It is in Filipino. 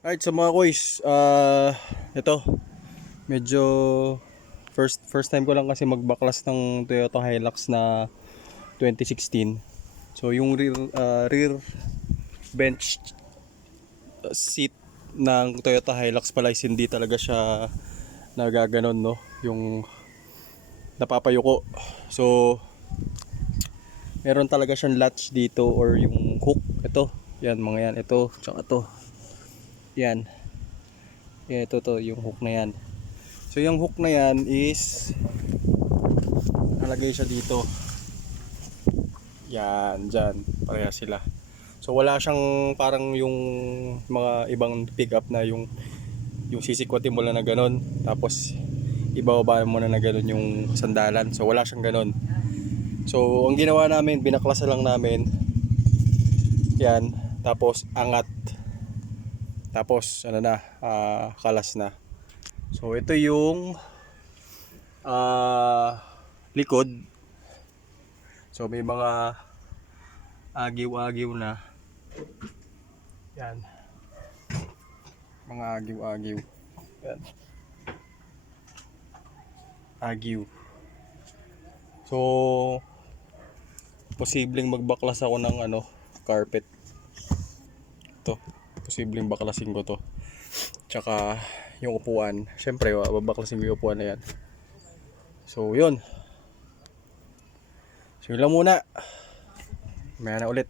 Alright, sa mga koys, ito, medyo first time ko lang kasi magbaklas ng Toyota Hilux na 2016. So yung rear bench seat ng Toyota Hilux pala is hindi talaga siya nagaganon, no? Yung napapayuko. So meron talaga siyang latch dito or yung hook. Ito, yan mga yan, ito, tsaka to. Yan. Ito yung hook na yan. So yung hook na yan is nalagay siya dito. Yan, dyan. Pareha sila. So wala siyang parang yung mga ibang pickup na yung sisikwatin mo lang na ganon. Tapos ibababa mo na ganon yung sandalan. So wala siyang ganon. So ang ginawa namin, binaklasa lang namin. Yan. Tapos angat. Tapos ano na, kalas na. So ito yung likod. So may mga agiw-agiw na. Yan. Mga agiw-agiw. Yan. Agiw. So posibleng magbaklas ako ng carpet. Ito, posibleng baklasin ko to. Tsaka yung upuan, syempre babaklasin ko yung upuan na yan. So yun. So yun lang muna. Maya na ulit.